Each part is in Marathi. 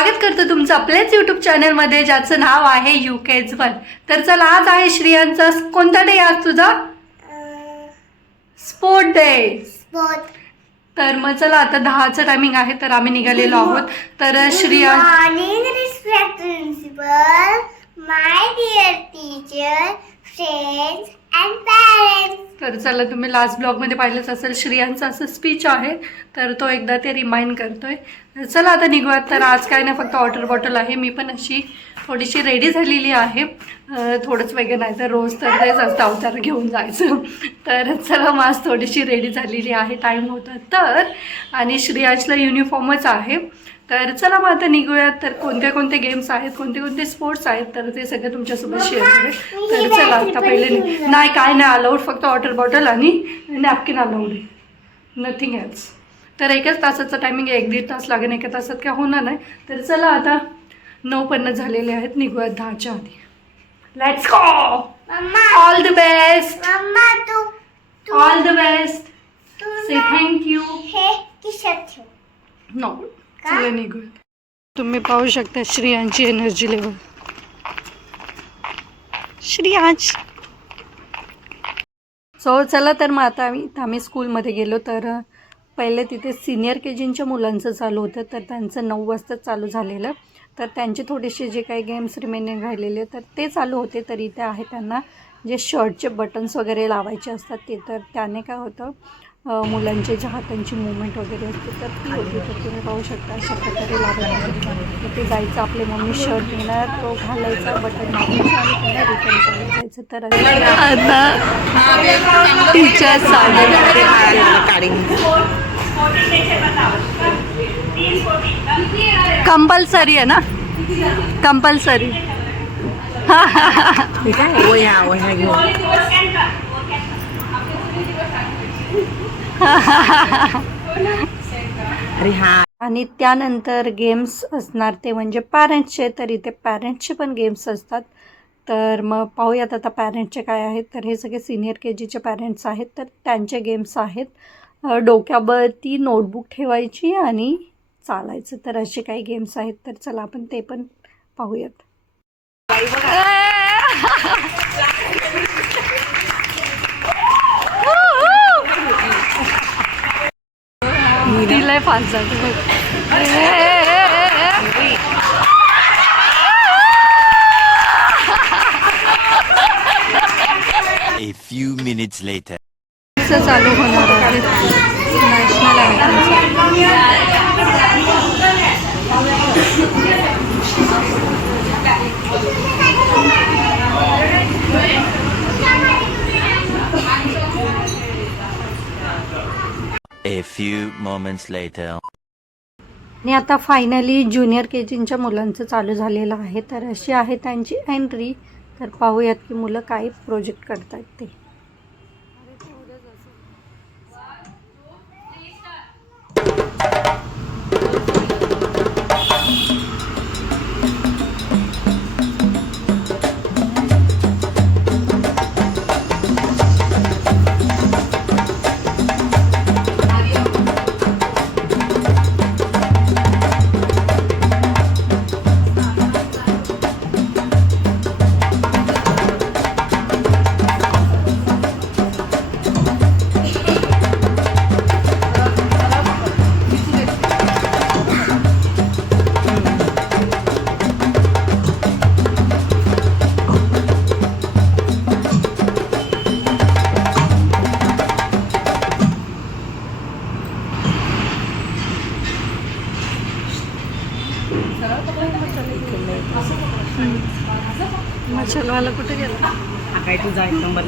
स्वागत करतो तुमचं आपल्याच युट्यूब चॅनलमध्ये ज्याचं नाव आहे यू केज वन तर चला आज आहे श्रियांचा कोणता डे आज तुझा? स्पोर्ट डे स्पोर्ट तर मग चला आता दहाचं टायमिंग आहे तर आम्ही निघालेलो आहोत. तर Shriya principal my dear teacher friends and parents तर चला तुम्ही लास्ट ब्लॉगमध्ये पाहिलंच असेल श्रियांचा असं स्पीच आहे. तर तो एकदा ते रिमाइंड करतोय. चला आता निघूयात. तर आज काय नाही फक्त वॉटर बॉटल आहे. मी पण अशी थोडीशी रेडी झालेली आहे. थोडंच वेगळं नाही तर रोज तर तेच असतं अवतार घेऊन जायचं. तर चला मग आज थोडीशी रेडी झालेली आहे टाईम होता तर. आणि श्रियांशला युनिफॉर्मच आहे. तर चला मग आता निघूयात. तर कोणते कोणते गेम्स आहेत कोणते कोणते स्पोर्ट्स आहेत तर ते सगळे तुमच्यासोबत शेअर करेल तर चला आता पहिले नाही काय नाही अलाउड फक्त वॉटर बॉटल आणि नॅपकिन अलाउड आहे नथिंग एल्स तर एकच तासाचं टायमिंग आहे. एक दीड तास लागेल एका तासात काय होणार नाही. तर चला आता नऊ पन्नास झालेले आहेत. निघूयात दहाच्या आधी. Let's go all the best all the best say thank you हे नो? चला निघूयात. तुम्ही पाहू शकता श्रियांची एनर्जी लेवल श्रियांश! सो चला तर मग आता आम्ही आम्ही स्कूलमध्ये गेलो तर पहिले तिथे सिनियर के जींच्या मुलांचं चालू होतं तर त्यांचं नऊ वाजता चालू झालेलं. तर त्यांचे थोडेसे जे काही गेम्स रिमेनिंग राहिलेले तर ते चालू होते. तर इथे आहे त्यांना जे शर्टचे बटन्स वगैरे लावायचे असतात ते तर त्याने काय होतं मुलांचे जे हातांची मुवमेंट वगैरे असते तर ती होती. तर तुम्ही पाहू शकता अशा प्रकारे लावायचं तर ते जायचं आपले मम्मी शर्ट घेणार तो घालायचा बटन मारायचं आणि पुन्हा रिटर्न करायला जायचं. तर आता कंपल्सरी आहे ना? कंपल्सरी. ठीक घेऊन आणि त्यानंतर गेम्स असणार ते म्हणजे पॅरेंट्सचे तर इथे पॅरेंट्सचे पण गेम्स असतात. तर मग पाहूयात आता पॅरेंट्सचे काय आहेत. तर हे सगळे सिनियर के जीचे पॅरेंट्स आहेत तर त्यांचे गेम्स आहेत. डोक्यावरती नोटबुक ठेवायची आणि चालायचं. तर असे काही गेम्स आहेत तर चला आपण ते पण पाहूयात. तिला फास्ट जातो A few minutes later. असं चालू होणार आहे? नॅशनल अँथमचं A few moments later. आणि आता फायनली ज्युनियर के जींच्या मुलांचं चालू झालेलं आहे. तर अशी आहे त्यांची एंट्री तर पाहूयात की मुलं काय प्रोजेक्ट करतात ते.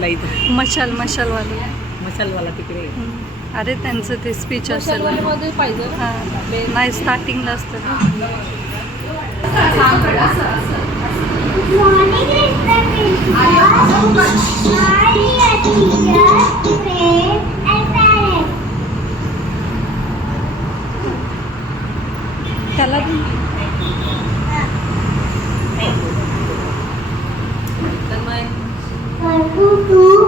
नंबरला इथं? मशाल मशालवाला. मसालवाला तिकडे? अरे त्यांचं ते स्पीच असेल हां. नाही स्टार्टिंगला असतं ना. 好舒服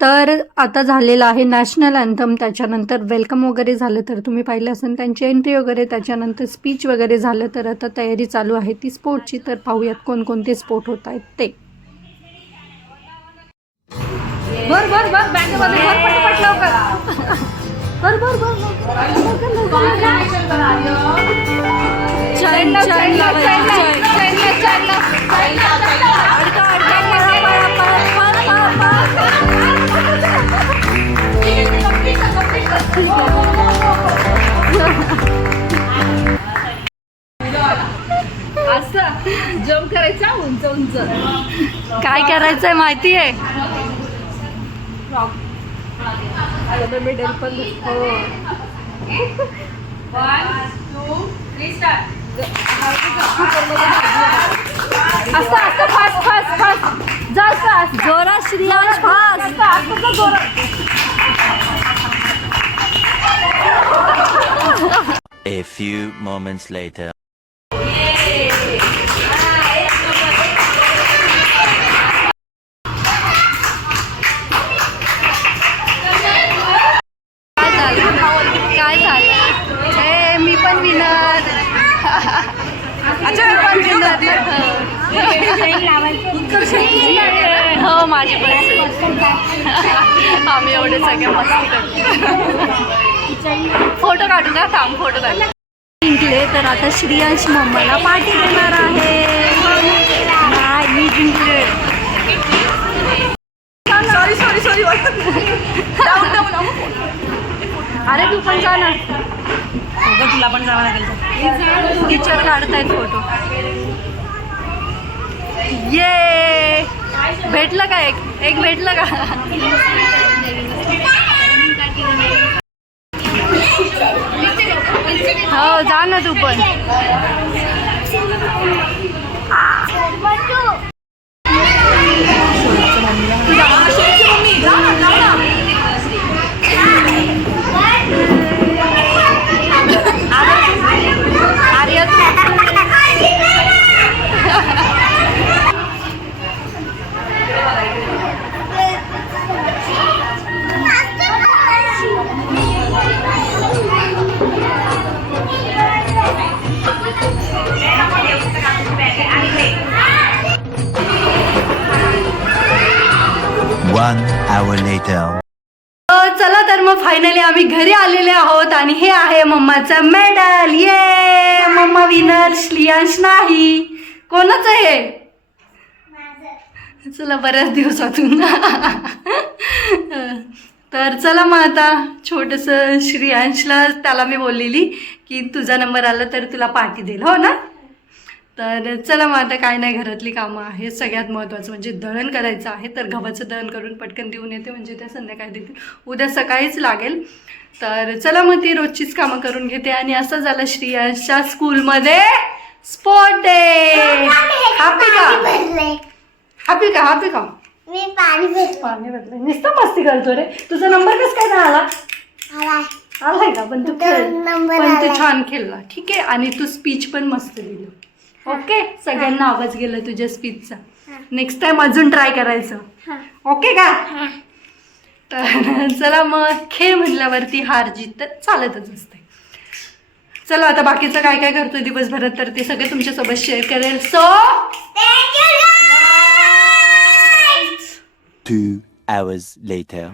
तर आता झालेलं आहे नॅशनल अँथम त्याच्यानंतर वेलकम वगैरे झालं तर तुम्ही पाहिलं असेल त्यांची एंट्री वगैरे त्याच्यानंतर स्पीच वगैरे झालं तर आता तयारी चालू आहे ती स्पोर्टची तर पाहूयात कोणकोणते स्पोर्ट होत आहेत ते. लवकर. जम्प करायचा उंच उंच काय करायचंय माहिती आहे पण असं असं फास्ट फास्ट फास्ट जास्त जोरात Shriyansh fast A few moments later. काय झालं काय झालं ए मी पण विनर. हो माझी पण. आम्ही एवढे सगळे मस्ती फोटो काढू का थांब फोटो काढू. जिंकले तर आता श्रीयांश मम्माला पार्टी देणार आहे. मी जिंकले. सॉरी सॉरी सॉरी अरे तू पण जा ना. तुला पण जावं लागेल. टीचर काढतायत फोटो ये भेटलं का एक? एक भेटलं का? हो जा ना तू पण. फायनली आम्ही घरी आलेले आहोत आणि हे आहे मम्माचं मेडल ये मम्मा विनर श्लियांश नाही. कोणाचं आहे चला बऱ्याच दिवसातून. तर चला मग आता छोटंसं श्रियांशला त्याला मी बोललेली की तुझा नंबर आला तर तुला पार्टी देईल. हो ना? तर चला मग आता काय नाही घरातली कामं आहेत सगळ्यात महत्त्वाचं म्हणजे दळण करायचं आहे. तर गव्हाचं दळण करून पटकन देऊन येते म्हणजे त्या संध्याकाळी देतील उद्या सकाळीच लागेल. तर चला मग ती रोजचीच कामं करून घेते. आणि असं झालं श्रियांशच्या स्कूलमध्ये स्पोर्ट डे. हॅपी का? हॅपी का? हॅपी का? मी पाणी नुसतं मस्ती करतो रे. तुझा नंबर कसं काय नाही आला आलाय का? पण तू खेळ. पण तू. छान खेळला. ठीक आहे. आणि तू स्पीच पण मस्त दिली. ओके सगळ्यांना आवाज गेला तुझ्या स्पीचचा नेक्स्ट टाइम अजून ट्राय करायचं. ओके का? तर चला मग खेळ म्हटल्यावरती हार जीत तर चालतच असते. चला आता बाकीचं काय काय करतोय दिवसभरात तर ते सगळे तुमच्यासोबत शेअर करेल. So! Two hours later.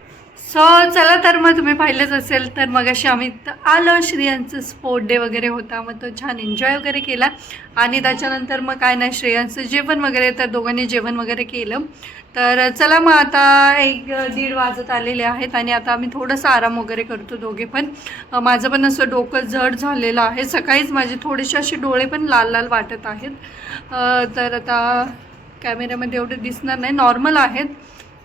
So चला तर मग तुम्ही पाहिलंच असेल तर मग अशी आम्ही आलो श्रेयांचं स्पोर्ट डे वगैरे होता मग तो छान एन्जॉय वगैरे केला. आणि त्याच्यानंतर मग काय नाही श्रेयांचं जेवण वगैरे तर दोघांनी जेवण वगैरे केलं. तर चला मग आता एक दीड वाजत आलेले आहेत आणि आता आम्ही थोडंसं आराम वगैरे करतो दोघे पण. माझं पण असं डोकं जड झालेलं आहे. सकाळीच माझे थोडेसे असे डोळे पण लाल लाल वाटत आहेत. तर आता कॅमेऱ्यामध्ये एवढे दिसणार नाही. नॉर्मल आहेत.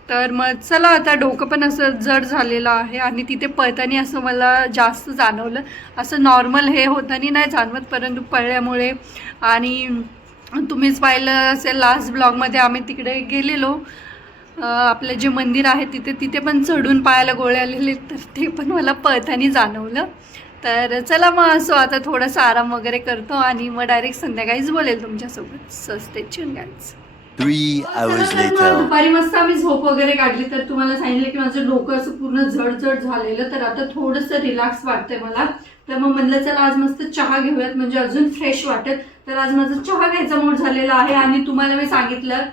तर मग चला आता डोकं पण असं जड झालेलं आहे आणि तिथे पळताना असं मला जास्त जाणवलं. असं नॉर्मल हे होताना नाही जाणवत परंतु पळल्यामुळे आणि तुम्हीच पाहिलं असेल लास्ट ब्लॉगमध्ये आम्ही तिकडे गेलेलो. आपलं जे मंदिर आहे तिथे तिथे पण चढून पायाला गोळे आलेले तर ते पण मला पळताना जाणवलं. तर चला मग असो आता थोडासा आराम वगैरे करतो आणि मग डायरेक्ट संध्याकाळीच बोलेल तुमच्यासोबत. सस्ते गाईज तर मग later. दुपारी मस्त आम्ही झोप वगैरे काढली तर तुम्हाला सांगितलं की माझं डोकं असं पूर्ण जड झालेलं तर आता थोडंसं रिलॅक्स वाटतंय मला. तर मग म्हणलं चला आज मस्त चहा घेऊयात. म्हणजे अजून फ्रेश वाटेल. तर आज माझं चहा घ्यायचा मूड झालेला आहे आणि तुम्हाला मी सांगितलं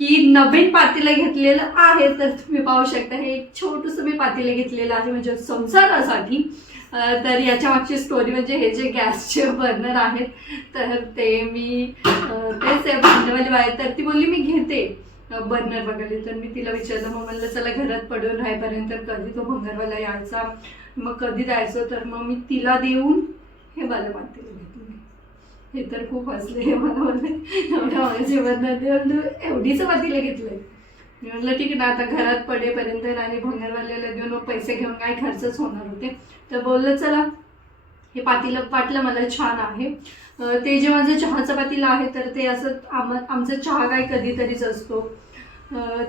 की नवीन पातेलं घेतलेलं आहे. तर तुम्ही पाहू शकता हे एक छोटंसं मी पातेलं घेतलेलं आहे म्हणजे संसारासाठी. तर याच्या मागची स्टोरी म्हणजे हे जे गॅसचे बर्नर आहेत तर ते मी तेच आहे भांडवली बाहेर. तर ती बोलली मी घेते. बर्नर वगैरे. तर मी तिला विचारलं मग म्हणलं चला घरात पडून राहायपर्यंत कधी तो भंगारवाला यायचा? मग कधी जायचं? तर मग मी तिला देऊन हे मला पातेलं घेतलं. हे तर खूप हसले मला म्हणले एवढ्या माझ्या बर्नर देऊन तू एवढीच पातेलं घेतलंय. मी म्हटलं ठीक आहे ना आता घरात पडेपर्यंत आणि भंगारवाल्याला देऊन मग पैसे घेऊन काय खर्चच होणार होते. तर बोललं चला हे पातील वाटलं मला छान आहे. ते जे माझं चहाचं पातील आहे तर ते असं आम आमचं चहा काय कधीतरीच असतो.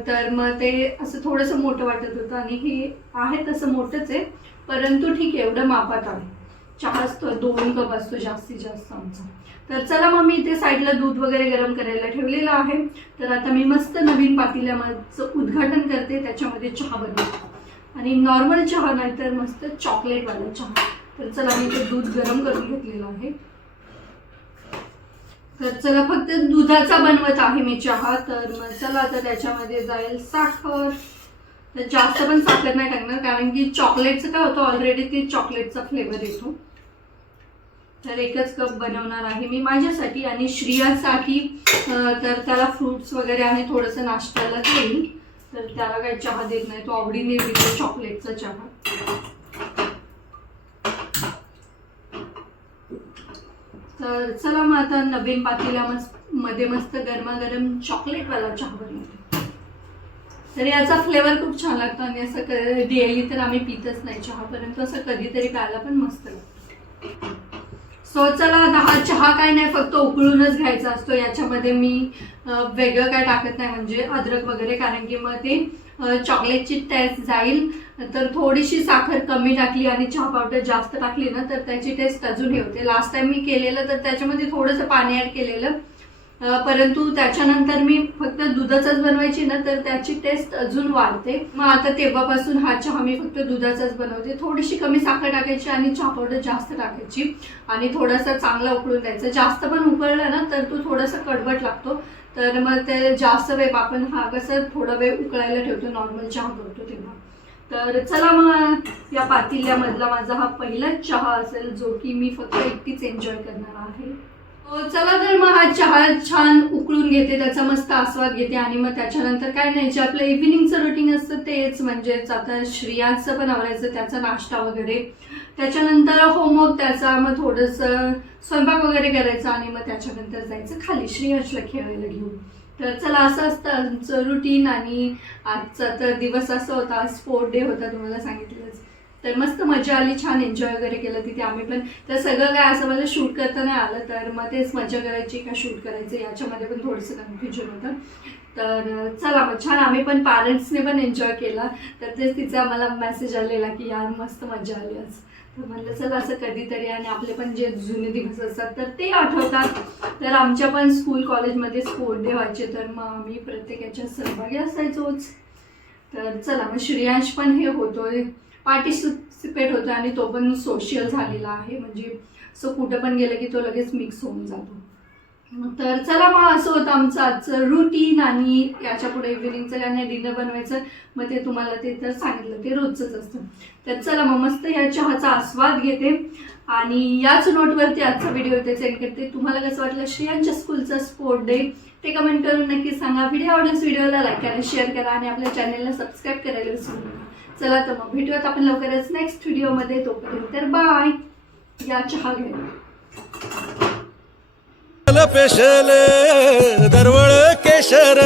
तर मग ते असं थोडंसं मोठं वाटत होतं आणि हे आहे तसं मोठंच आहे परंतु ठीक आहे एवढं मापात आहे. चहा असतो दोन कप असतो जास्तीत जास्त आमचा. तर चला मग मी इथे साईडला दूध वगैरे गरम करायला ठेवलेलं आहे. तर आता मी मस्त नवीन पातेल्याचं उद्घाटन करते. त्याच्यामध्ये चहा बनवते आणि नॉर्मल चहा नाही तर मस्त चॉकलेटवाला चहा. तर चला मी ते दूध गरम करून घेतलेलं आहे. तर चला फक्त दुधाचा बनवत आहे मी चहा. तर मग चला आता त्याच्यामध्ये जाईल साखर. तर जास्त पण साखर नाही टाकणार कारण की चॉकलेटचं काय होतं ऑलरेडी ते चॉकलेटचा फ्लेवर येतो. तर एकच कप बनवणार आहे मी माझ्यासाठी आणि श्रियासाठी. तर त्याला फ्रुट्स वगैरे आहे थोडंसं नाश्त्याला देईल तर त्याला काही चहा देत नाही तो आवडीने पितो चॉकलेटचा चहा. तर चला मग आता नवीन पातेल्या मस्त मध्ये मस्त गरमागरम चॉकलेटवाला चहा बनवते. तर याचा फ्लेवर खूप छान लागतो आणि असं डेली तर आम्ही पितच नाही चहा परंतु असं कधीतरी प्यायला पण मस्त लागतं. सो चला आता हा चहा काय नाही फक्त उकळूनच घ्यायचा असतो. याच्यामध्ये मी वेगळं काय टाकत नाही म्हणजे अद्रक वगैरे कारण की मग ते चॉकलेटची टेस्ट जाईल. तर थोडीशी साखर कमी टाकली आणि चहा पावडर जास्त टाकली ना तर त्याची टेस्ट अजून हे होते. लास्ट टाइम मी केलेलं तर त्याच्यामध्ये थोडंसं पाणी ॲड केलेलं. परंतु त्याच्यानंतर मी फक्त दुधाचाच बनवायची ना तर त्याची टेस्ट अजून वाढते. मग आता तेव्हापासून हा चहा मी फक्त दुधाचाच बनवते. थोडीशी कमी साखर टाकायची आणि चहा पावडर जास्त टाकायची. आणि थोडासा चांगला उकळून द्यायचा. जास्त पण उकळलं ना तर तो थोडासा कडवट लागतो. तर मग ते जास्त वेळ आपण हा कसं थोडा वेळ उकळायला ठेवतो नॉर्मल चहा करतो तेव्हा. तर चला मग या पातिल्यामधला माझा हा पहिलाच चहा असेल जो की मी फक्त एकटीच एन्जॉय करणार आहे. हो, चला तर मग हा चहा छान उकळून घेते त्याचा मस्त आस्वाद घेते आणि मग त्याच्यानंतर काय नाही जे आपलं इव्हिनिंगचं रुटीन असतं तेच. म्हणजेच आता श्रियाचं पण आवडायचं त्याचा नाश्ता वगैरे. त्याच्यानंतर होमवर्क त्याचा मग थोडंसं स्वयंपाक वगैरे करायचा आणि मग त्याच्यानंतर जायचं खाली श्रियांशला खेळायला घेऊन. तर चला असं असतं आमचं रुटीन आणि आजचा तर दिवस असा होता स्पोर्ट डे होता तुम्हाला सांगितलंच. तर मस्त मजा आली छान एन्जॉय वगैरे केलं तिथे आम्ही पण. तर सगळं काय असं मला शूट करता नाही आलं तर मग तेच मजा करायची का शूट करायचं याच्यामध्ये पण थोडंसं कन्फ्युजन होतं. तर चला मग छान आम्ही पण पॅरेंट्सने पण एन्जॉय केला. तर तेच तिचा मला मेसेज आलेला की यार मस्त मजा आली आज. तर म्हणलं चला असं कधीतरी आणि आपले पण जे जुने दिवस असतात तर ते आठवतात. तर आमच्या पण स्कूल कॉलेजमध्ये स्पोर्ट डे व्हायचे तर मग आम्ही प्रत्येक याच्यात सहभागी असायचोच. तर चला मग श्रेयांश पण हे होतोय. पार्टिसिपेट होतो आणि तो पण सोशल झालेला आहे. म्हणजे सो कुठं पण गेलं की तो लगेच मिक्स होऊन जातो. तर चला मग असं होतं आमचं आजचं रुटीन आणि याच्यापुढे इव्हिनिंगचं आणि डिनर बनवायचं. मग ते तुम्हाला ते तर सांगितलं ते रोजचंच असतं. तर चला मग मस्त या चहाचा आस्वाद घेते. आणि याच नोटवरती आजचा व्हिडिओ इथे सेंड करते. तुम्हाला कसं वाटलं? श्रेयांच्या स्कूलचा स्पोर्ट डे ते कमेंट करून नक्की सांगा. व्हिडिओ आवडल्यास व्हिडिओला लाईक करा शेअर करा आणि आपल्या चॅनलला सबस्क्राईब करायला विसरू नका. चला तर मग भेटूयात आपण लवकरच नेक्स्ट व्हिडिओमध्ये तोपर्यंत तर बाय या चहा घ्या पेशल दरवळ केशर.